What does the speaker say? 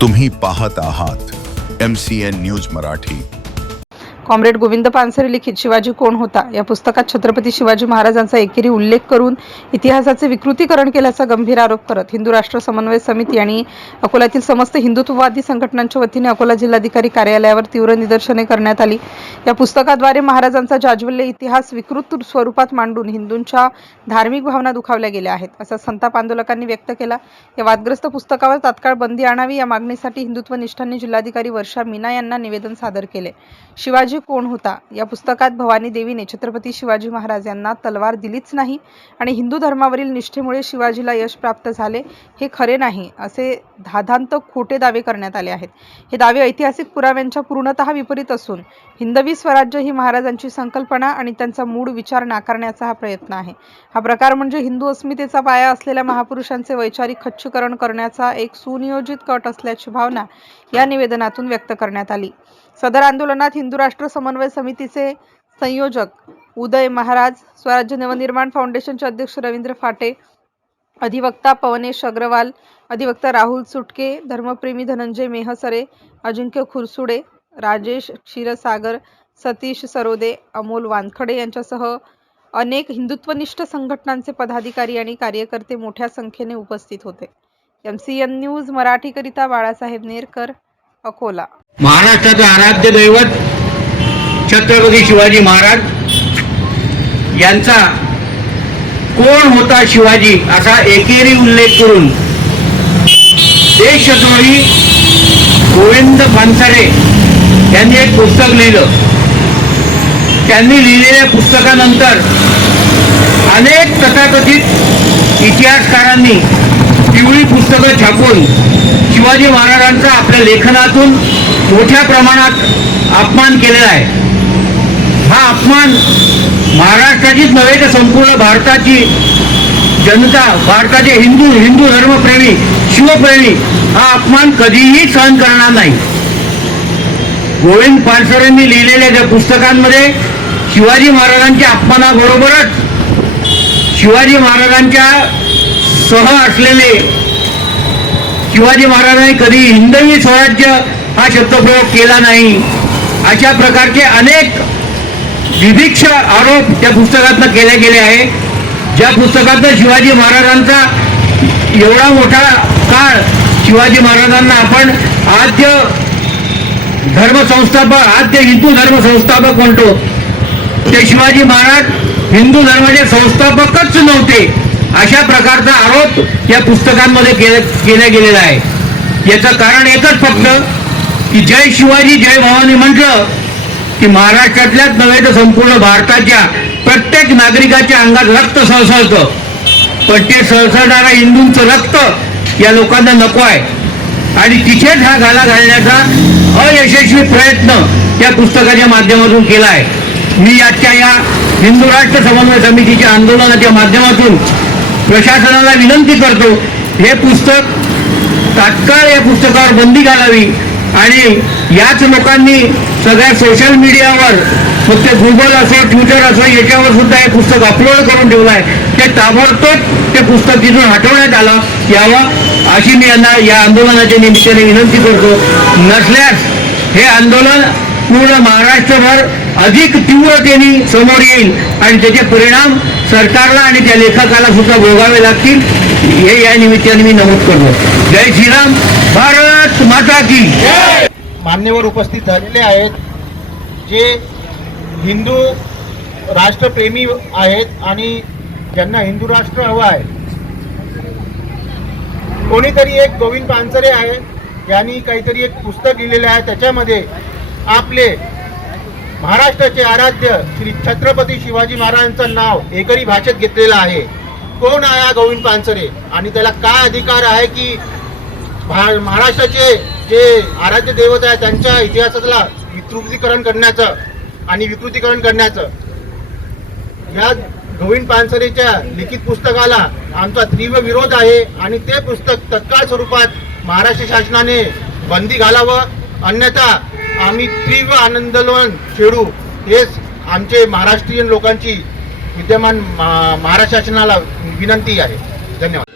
तुम्ही पाहत आहात MCN news Marathi. Comrade Govind Pansare लिखित शिवाजी कोण होता या पुस्तकात छत्रपती शिवाजी महाराजांचा एकेरी उल्लेख करून इतिहासाचे विकृतीकरण केल्याचा गंभीर आरोप करत हिंदू राष्ट्र समन्वय समिती आणि अकोल्यातील समस्त हिंदुत्ववादी संघटनांच्या वतीने अकोला जिल्हाधिकारी कार्यालयावर तीव्र निदर्शने करण्यात आली। या पुस्तकाद्वारे महाराजांचा जाज्वल्य इतिहास विकृत स्वरूपात मांडून हिंदूंच्या धार्मिक भावना दुखावल्या गेल्या आहेत, असा संताप आंदोलकांनी व्यक्त केला। या वादग्रस्त पुस्तकावर तात्काळ बंदी आणावी या मागणीसाठी हिंदुत्वनिष्ठांनी जिल्हाधिकारी वर्षा मीना यांना निवेदन सादर केले। शिवाजी कोण होता या पुस्तकात भवानी देवीने छत्रपती शिवाजी महाराज यांना तलवार दिलीच नाही आणि हिंदू धर्मावरील निष्ठेमुळे शिवाजीला यश प्राप्त झाले हे खरे नाही असे धादांत खोटे दावे करण्यात आले आहेत। हे दावे ऐतिहासिक पुराव्यांच्या पूर्णतः विपरीत असून हिंदवी स्वराज्य ही महाराजांची संकल्पना आणि त्यांचा मूळ विचार नाकारण्याचा हा प्रयत्न आहे। हा प्रकार म्हणजे हिंदू अस्मितेचा पाया असलेल्या महापुरुषांचे वैचारिक खच्चीकरण करण्याचा एक सुनियोजित कट असल्याची भावना या निवेदनातून व्यक्त करण्यात आली। सदर आंदोलनात हिंदू राष्ट्र समन्वय समितीचे संयोजक उदय महाराज, स्वराज्य नवनिर्माण फाउंडेशनचे अध्यक्ष रवींद्र फाटे, अधिवक्ता पवनेश अग्रवाल, अधिवक्ता राहुल सुटके, धर्मप्रेमी धनंजय मेहसरे, अजिंक्य खुरसुडे, राजेश क्षीरसागर, सतीश सरोदे, अमोल वानखडे यांच्यासह अनेक हिंदुत्वनिष्ठ संघटनांचे पदाधिकारी आणि कार्यकर्ते मोठ्या संख्येने उपस्थित होते। MCN न्यूज मराठीकरिता बाळासाहेब नेरकर, अकोला। महाराष्ट्राचं आराध्य दैवत छत्रपती शिवाजी महाराज यांचा कोण होता शिवाजी असा एकेरी उल्लेख करून देशद्रोही गोविंद पानसरे यांनी एक पुस्तक लिहिलं। त्यांनी लिहिलेल्या पुस्तकानंतर अनेक तथाकथित इतिहासकारांनी पिवळी पुस्तकं छापून शिवाजी महाराजांचा आपल्या लेखनातून मोठ्या प्रमाणात अपमान केलेला आहे। हा अपमान महाराष्ट्राचीच नव्हे तर संपूर्ण भारताची जनता, भारताचे हिंदू धर्मप्रेमी, शिवप्रेमी हा अपमान कधीही सहन करणार नाही। गोविंद पानसरेंनी लिहिलेल्या त्या पुस्तकांमध्ये शिवाजी महाराजांच्या अपमानाबरोबरच शिवाजी महाराजांच्या सह असलेले शिवाजी महाराजांनी कधी हिंदवी स्वराज्य हा शब्दप्रयोग केला नाही अशा प्रकारचे अनेक विभिक्ष आरोप त्या पुस्तकातनं केले गेले आहे। ज्या पुस्तकातनं शिवाजी महाराजांचा एवढा मोठा काळ शिवाजी महाराजांना आपण आद्य हिंदू धर्म संस्थापक म्हणतो, ते शिवाजी महाराज हिंदू धर्माचे संस्थापकच नव्हते अशा प्रकारचा आरोप या पुस्तकांमध्ये केला गेलेला आहे। याचं कारण एकच फक्त की जय शिवाजी जय भवानी म्हटलं की महाराष्ट्रातल्याच नव्हे तर संपूर्ण भारताच्या प्रत्येक नागरिकाच्या अंगात रक्त सळसळतं, पण ते सळसळणारा हिंदूंचं रक्त या लोकांना नको आहे आणि तिथेच हा घाला घालण्याचा अयशस्वी प्रयत्न या पुस्तकाच्या माध्यमातून केला आहे। मी आजच्या या हिंदू राष्ट्र समन्वय समितीच्या आंदोलनाच्या माध्यमातून प्रशासनाला विनंती करतो, हे पुस्तक तात्काळ या पुस्तकावर बंदी घालावी आणि याच लोकांनी सगळ्या सोशल मीडियावर फक्त गुगल असो ट्विटर असो याच्यावर सुद्धा हे पुस्तक अपलोड करून ठेवलं आहे, ते ताबडतोब ते पुस्तक तिथून हटवण्यात यावं अशी मी यांना या आंदोलनाच्या निमित्ताने विनंती करतो। नसल्यास हे आंदोलन पूर्ण महाराष्ट्रभर अधिक तीव्रतेने समोर येईल आणि त्याचे परिणाम सरकारला आणि त्या लेखकाला सुद्धा भोगावे लागतील हे या निमित्ताने मी नमूद करतो। जय श्रीराम, भारत माता की जय। मान्यवर उपस्थित झालेले आहेत, जे हिंदू राष्ट्रप्रेमी आहेत आणि ज्यांना हिंदू राष्ट्र हवं आहे। कोणीतरी एक गोविंद पानसरे आहे, यांनी काहीतरी एक पुस्तक लिहिलेलं आहे, त्याच्यामध्ये आपले महाराष्ट्राचे आराध्य श्री छत्रपती शिवाजी महाराजांचं नाव एकरी भाषेत घेतलेलं आहे। कोण आहे हा गोविंद पानसरे आणि त्याला काय अधिकार आहे की महाराष्ट्राचे जे आराध्य दैवत आहे त्यांच्या इतिहासाला विकृतीकरण करण्याचं या गोविंद पानसरेच्या लिखित पुस्तकाला आमचा तीव्र विरोध आहे आणि ते पुस्तक तत्काळ स्वरूपात महाराष्ट्र शासनाने बंदी घालावं, अन्यथा आम्ही तीव्र आंदोलन छेडू, हेच आमचे महाराष्ट्रीयन लोकांची विद्यमान महाराष्ट्र शासनाला विनंती आहे। धन्यवाद।